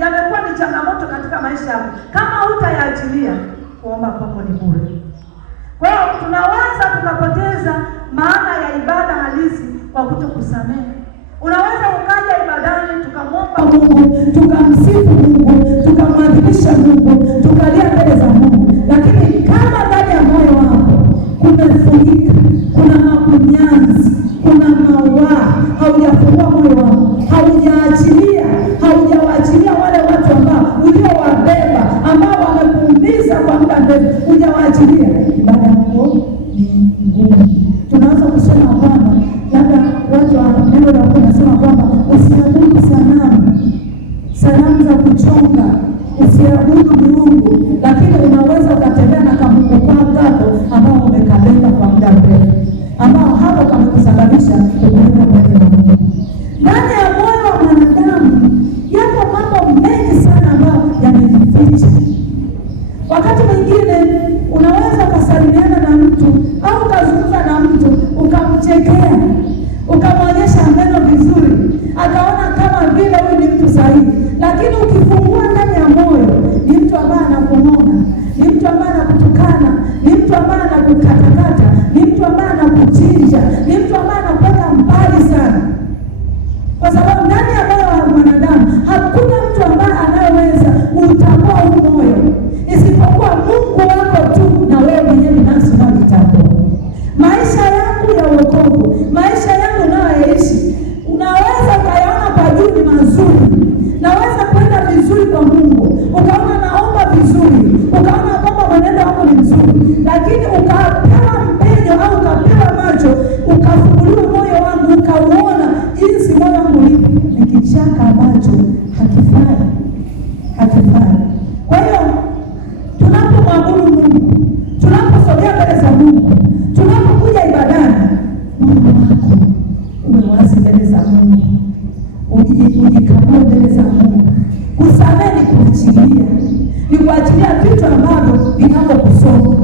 yamekuwa ni changamoto katika maisha yako, kama hutayaachilia, kuomba kwako ni bure. Kwa hiyo tunaweza tukapoteza maana ya ibada halisi kwa kutokusamehe. Unaweza ukaja ibadani tukamwomba Mungu, tukamsifu Mungu, tukamwadhimisha Mungu, tukalia mbele za Mungu, lakini kama ndani ya moyo wako kumefurika, kuna makunyanzi, kuna mawaa, haujafungua moyo wako, haujawaachilia wale watu ambao uliowabeba, ambao wamekuumiza kwa muda mrefu, hujawaachilia, ibada yako ni ngumu. Tunaweza kusema kwamba labda watu wa neno la Mungu nasema kwamba usiabudu sanamu za kuchonga, usiabudu miungu, lakini unaweza ukatembea na kamungu kwako ambao umekabeba kwa muda mrefu, ambao hapo kamekusababisha kuenda mbali na Mungu. Ndani ya moyo wa mwanadamu yapo mambo mengi sana ambayo yamejificha. Wakati mwingine unaweza ukasalimiana na mtu au ukazungumza na mtu ukamchekea, ukamwonyesha neno vizuri, akaona kama vile huyu ni mtu sahihi, lakini ukifungua ndani ya moyo ni mtu ambaye anakuona, ni mtu ambaye anakutukana, ni mtu ambaye anakukatakata, ni mtu ambaye anakuchinja, ni mtu ambaye anakuweka mbali sana. Kwa sababu ndani ya moyo wa mwanadamu hakuna mtu ambaye anayeweza kutambua huu moyo isipokuwa Mungu wako tu, na wewe mwenyewe binafsi unajitambua. Maisha yangu ya wokovu, maisha yangu unayoishi, unaweza ukayaona kwa juu ni mazuri, naweza kwenda vizuri kwa Mungu, ukaona naomba vizuri, ukaona kwamba mwenendo wako ni mzuri, lakini ukapewa mpenyo au ukapewa macho, ukafunguliwa moyo wangu, ukauona jinsi moyo wangu ulivyo, ni kichaka ambacho hakifai. Kwa hiyo tunapomwabudu Mungu, tunaposogea mbele za Mungu, tunapokuja ibadani, moyo wako uwe wazi mbele za Mungu, ujikamue mbele za Mungu. Kusamehe ni kuachilia, ni kuachilia vitu ambavyo vinavyokusonga.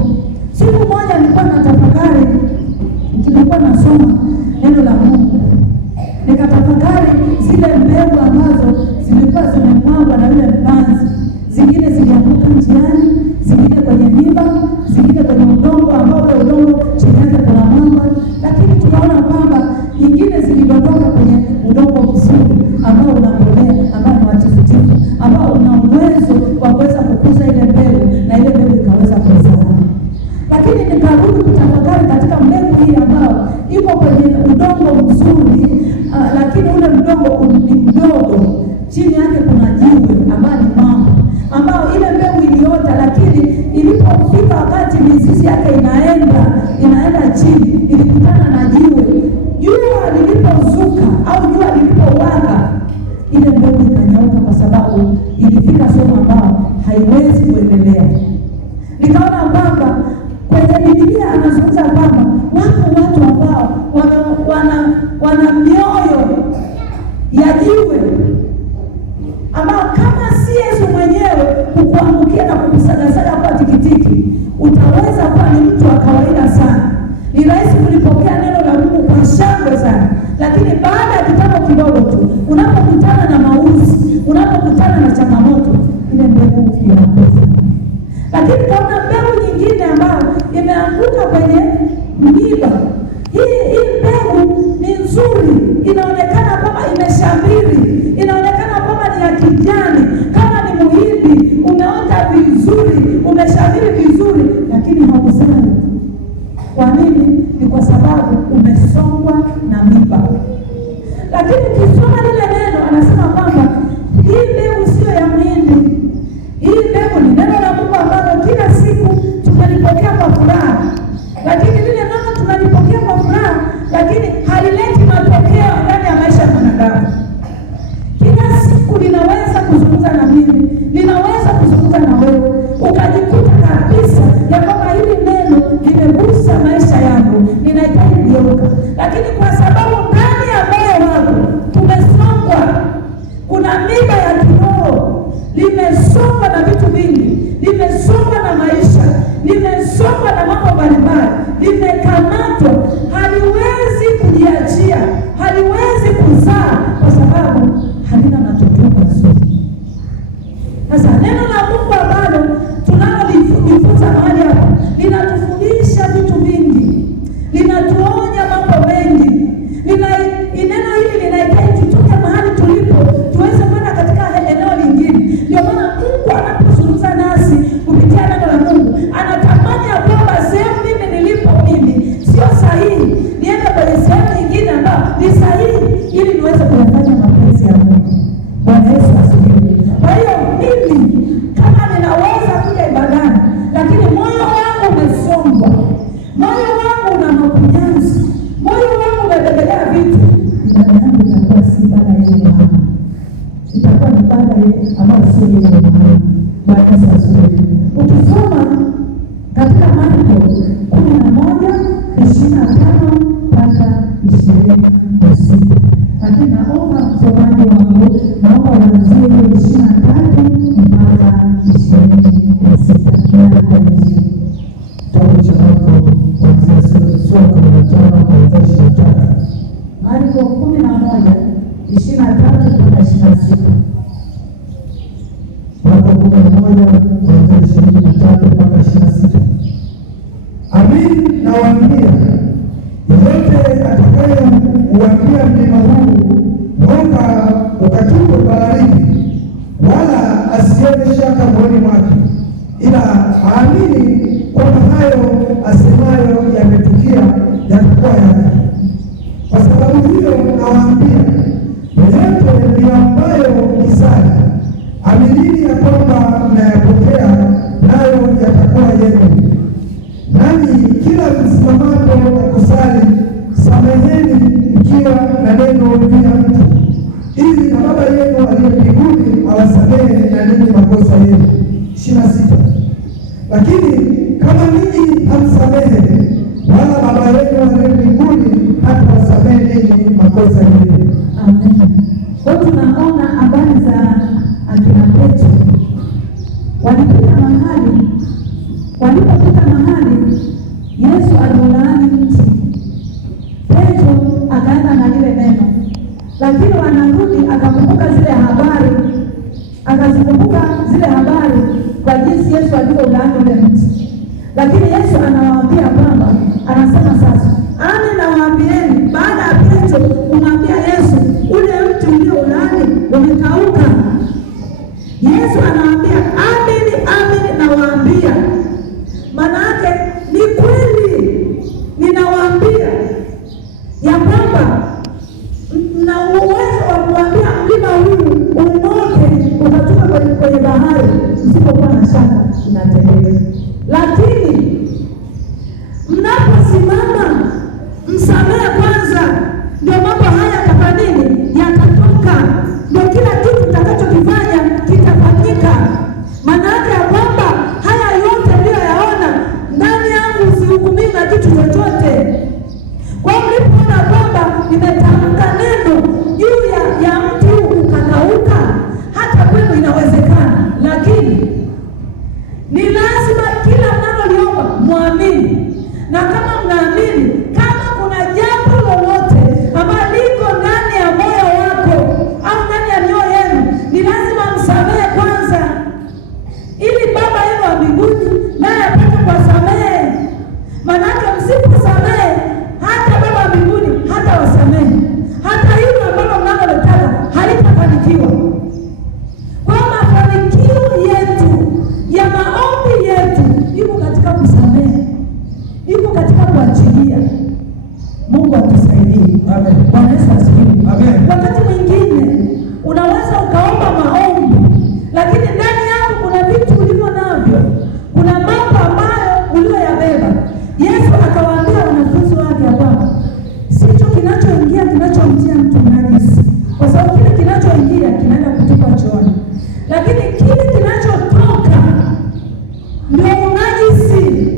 Siku moja nilikuwa natafakari, nilikuwa nasoma neno la Mungu, nikatafakari zile mbegu ambazo zilikuwa zimemwagwa na yule mpanzi. Zingine zilianguka njiani, zingine kwenye miba, zingine kwenye udongo ambao ule udongo chini yake kuna mwamba, lakini tunaona kwamba nyingine zilidondoka kwenye udongo mzuri ambao una mbolea, ambao ni watifutifu, ambao una uwezo wa kuweza kukuza ile mbegu na ile mbegu ikaweza kuzaa. Lakini nikarudi kutafakari katika mbegu hii ambao iko kwenye udongo mzuri, lakini ule udongo ni mdogo, chini yake kuna jiwe ambao ni mwamba, ambao ile mbegu iliota, lakini ilipofika wakati mizizi yake inaenda chini, ilikutana na jiwe. Jua lilipozuka au jua lilipowaka, ile mbegu ikanyauka kwa sababu ilifika sehemu ambao haiwezi kuendelea. Nikaona kwamba kwenye Biblia anazungumza kwamba wako watu ambao wana mioyo ya jiwe, ambao kama si Yesu mwenyewe kukuangukia na kukusagasaga kwa tikitiki, utaweza kuwa ni mtu wa kawaida sana. Ni rahisi kulipokea neno la Mungu kwa shangwe sana, lakini baada ya kitambo kidogo tu, unapokutana na mauzi, unapokutana na changamoto, ile mbegu inakufa. Lakini kuna mbegu nyingine ambayo imeanguka kwenye miba. Hii mbegu ni nzuri, inaonekana kama imeshamiri, inaonekana kama ni ya kijani, kama ni muhindi, umeota vizuri, umeshamiri vizuri, lakini hauzai. Kwa nini? Ni kwa sababu umesongwa na miba. Lakini ukisoma lile neno, anasema kwamba hii mbegu sio ya muhindi. Hii mbegu ni neno la Mungu ambalo kila siku tumelipokea kwa furaha. Lakini lile neno tunalipokea kwa furaha, lakini halileti matokeo ndani ya maisha ya mwanadamu. Kila siku linaweza kuzungumza na mimi, linaweza kuzungumza na wewe, ukajikuta kabisa ya kwamba hili neno limegusa maisha yangu, ninahitaji kugeuka. Lakini kwa sababu ndani ya moyo wangu tumesongwa, kuna miba ya kiroho, limesongwa na vitu vingi, limesongwa na maisha, limesongwa na mambo mbalimbali, limekamatwa, haliwezi kujiachia, haliwezi kuzaa kwa sababu halina matokeo mazuri. ambayo sio yenye maana. Bwana asifiwe. Ukisoma katika Marko 11:25 mpaka 26, lakini naomba msomaji wangu, naomba uanzie 23 mpaka 26. Marko kitabu cha Marko kuanzia sura ya 15 kuanzia 23. Marko 11:23 mpaka 26. Marko 11 kuanzia 23 mpaka 26. Amin nawaambia, yeyote atakayeuambia mlima huu ng'oka ukatupwe baharini, wala asione shaka moyoni mwake, ila aamini kwamba hayo asemayo yametukia, yatakuwa yake. Kwa sababu hiyo nawaambia, yeyote mliombayo mkisali, aminini ya kwamba mnayapokea, nayo yatakuwa yenu. Nani kila msimamapo na kusali, sameheni mkiwa na neno juu ya mtu, ili na Baba yenu aliye mbinguni awasamehe na ninyi makosa yenu. 26. Lakini kama ninyi hamsamehe, wala Baba yenu aliye mbinguni hatawasamehe ninyi makosa yenu. Amen. Kwa tunaona habari za akina Petro. Walipita mahali Yesu aliulaani mti, Petro akaenda na lile neno, lakini wanarudi akazikumbuka zile habari kwa jinsi Yesu alivyolaani ule mti. Lakini Yesu anawaambia kwamba, anasema sasa, amen nawaambieni, baada ya Petro kumwambia Yesu ule mti ulioulaani umekauka, Yesu anawaambia amen nawaambia. Manake ni kweli, ninawaambia ya kwamba na uwezo wa kuambia mlima huu unoke utatoka kwenye bahari, msipokuwa na shaka inatendeka. Lakini mnaposimama msamehe kwanza, ndio mambo haya yatatoka, ndio kila kitu tutakachokifanya kitafanyika. Maana ya kwamba haya yote mliyoyaona ndani yangu usihukumiwe na kitu chochote. Kwa mlipoona kwamba nimetamka neno juu ya mti ukakauka, hata kwenu inawezekana, lakini ni lazima kila mnaloliomba muamini, na kama mnaamini, kama kuna jambo lolote ambalo liko ndani ya moyo wako au ndani ya mioyo yenu, ni lazima msamehe kwanza, ili Baba yenu wa mbinguni naye apate kuwasamehe. Maanake msiposamehe, hata Baba wa mbinguni hata wasamehe, hata hilo ambalo mnalotaka halitafanikiwa. Kwa mafanikio yetu ya maombi yetu iko katika kusamehe, iko katika kuachilia. Mungu atusaidie. Amen. Bwana Yesu asifiwe. Amen. Wakati mwingine unaweza ukaomba maombi, lakini ndani yako kuna vitu ulivyo navyo, kuna mambo ambayo ulioyabeba. Yesu akawaambia wanafunzi wake kwamba sicho kinachoingia kinachomtia mtu najisi, kwa sababu kile kinachoingia kinaenda kutupa chooni, lakini kile kinachotoka ndio unajisi.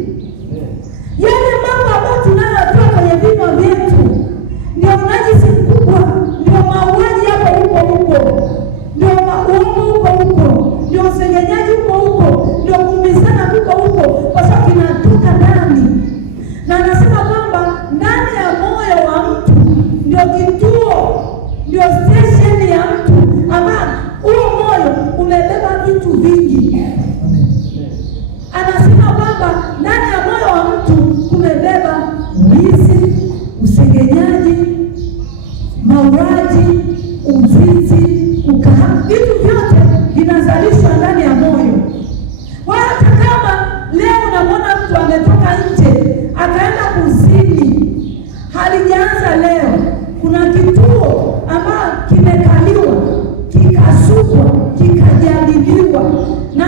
Yale mambo ambayo tunayotoa kwenye vinywa vyetu ndio unajisi mkubwa, ndio mauaji hapo huko, ndio uongo huko, ndio usengenyaji huko, ndio kuumizana huko, kwa sababu kinatoka ndani. Na anasema kwamba ndani ya moyo wa mtu ndio kituo, ndio station ya mtu, ama huo moyo umebeba vitu vingi. Anasema kwamba ndani ya moyo wa mtu kumebeba wizi, usengenyaji, mauaji, uzinzi, ukahaba. Vitu vyote vinazalishwa ndani ya moyo. Kwa hata kama leo unamwona mtu ametoka nje akaenda kuzini, halijaanza leo. Kuna kituo ambacho kimekaliwa, kikasukwa, kikajadiliwa, na